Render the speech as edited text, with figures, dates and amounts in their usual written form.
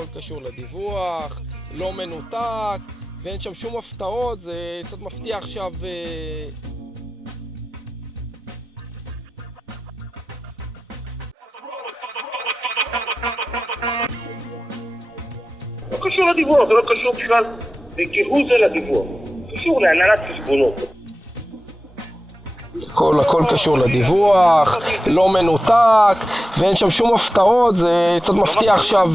הכל קשור לדיווח, לא מנותק, ואין שם שום הפתעות, זה קצת מפתיע עכשיו. לא קשור לדיווח, זה לא קשור בכלל כהוא זה לדיווח, קשור להנהלת חשבונות. הכל קשור לדיווח, לא מנותק, ואין שם שום הפתעות, זה קצת מפתיע עכשיו.